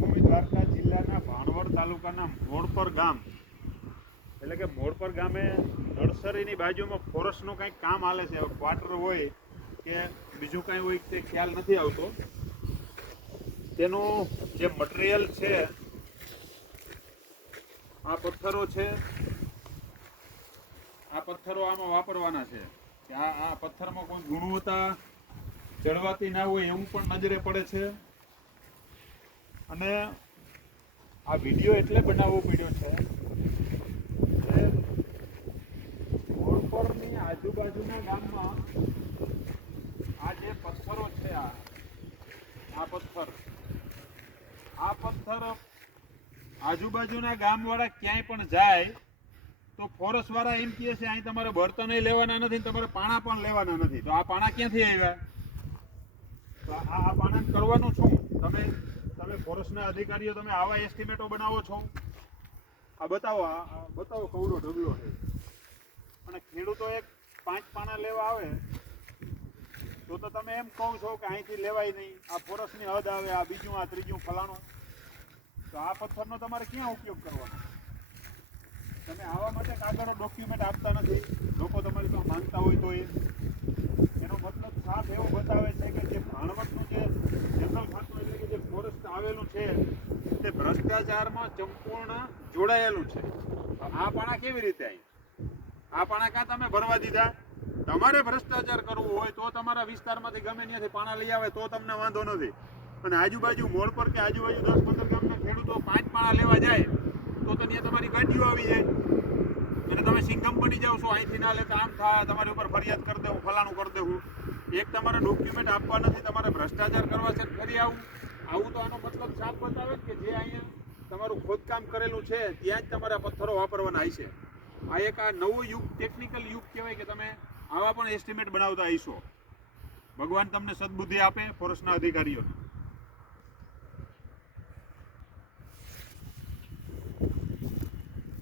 દેવભૂમિ દ્વારકા જિલ્લાના ભાણવડ તાલુકાના મોડપર ગામ એટલે કે મોડપર ગામે નર્સરીની બાજુમાં ફોરેસ્ટનું કંઈક કામ હાલે છે. ક્વાર્ટર હોય કે બીજું કંઈ હોય તે ખ્યાલ નથી આવતો. તેનું જે મટીરિયલ છે આ પથ્થરો છે, આ પથ્થરો આમાં વાપરવાના છે કે આ પથ્થરમાં કોઈ ગુણવત્તા જળવાતી ના હોય એવું પણ નજરે પડે છે. અને આ વિડીયો એટલે બનાવવો પડ્યો છે કે મોડપરની આજુબાજુના ગામમાં આ જે પથ્થરો છે આ પથ્થર આજુબાજુના ગામવાળા ક્યાંય પણ જાય તો ફોરેસ્ટ વાળા એમ કહે છે અહીં તમારે બળતણ લેવાના નથી, તમારે પાણા પણ લેવાના નથી. તો આ પાણા ક્યાંથી આવ્યા? તો આ પાણા કરવાનું શું? તમે ફોરેસ્ટના અધિકારીઓ તમે આવા એસ્ટિમેટો બનાવો છો? આ બતાવો કવડો ઢગલો છે. અને ખેડૂતો એક 5 પાણા લેવા આવે તો તમે એમ કહો છો કે અહીંથી લેવાય નહીં, આ ફોરેસ્ટની હદ આવે, આ બીજું, આ ત્રીજું, ફલાણું. તો આ પથ્થરનો તમારે ક્યાં ઉપયોગ કરવાનો? તમે આવા માટે કાગળો ડોક્યુમેન્ટ આપતા નથી. લોકો તમારી પાસે માંગતા હોય તો એનો મતલબ સાફ એવો બતાવે છે કે જે ભાણવડનું જે જંગલ ખાતું એટલે કે જે ફોરેસ્ટ આવેલું છે તે ભ્રષ્ટાચારમાં સંપૂર્ણ જોડાયેલું છે. આ પાણા કેવી રીતે આવી? આ પાણા ક્યાં તમે ભરવા દીધા? તમારે ભ્રષ્ટાચાર કરવું હોય તો તમારા વિસ્તારમાંથી ગમે ત્યાંથી પાણા લઈ આવે તો તમને વાંધો નથી. અને આજુબાજુ મોડ પર કે આજુબાજુ 10-15 ગામના ખેડૂતો 5 પાણા લેવા જાય તો ત્યાં તમારી ગાડીઓ આવી જાય અને તમે સિંઘમ બની જાવ છો. અહીંથી ના લેતા આમ થાય, તમારી ઉપર ફરિયાદ કરી દેવું, ફલાણું કરી દેવું. એક તમારે ડોક્યુમેન્ટ આપવા નથી, તમારે ભ્રષ્ટાચાર કરવા છે ફરી આવું તો આનો મતલબ સાફ બતાવે કે જે અહીંયા તમારું ખોદકામ કરેલું છે ત્યાં જ તમારે પથ્થરો વાપરવાના હશે. આ એક નવું યુગ, ટેકનિકલ યુગ કહેવાય કે તમે આવા પણ એસ્ટિમેટ બનાવતા હશો. ભગવાન તમને સદબુદ્ધિ આપે ફોરેસ્ટના અધિકારીઓને.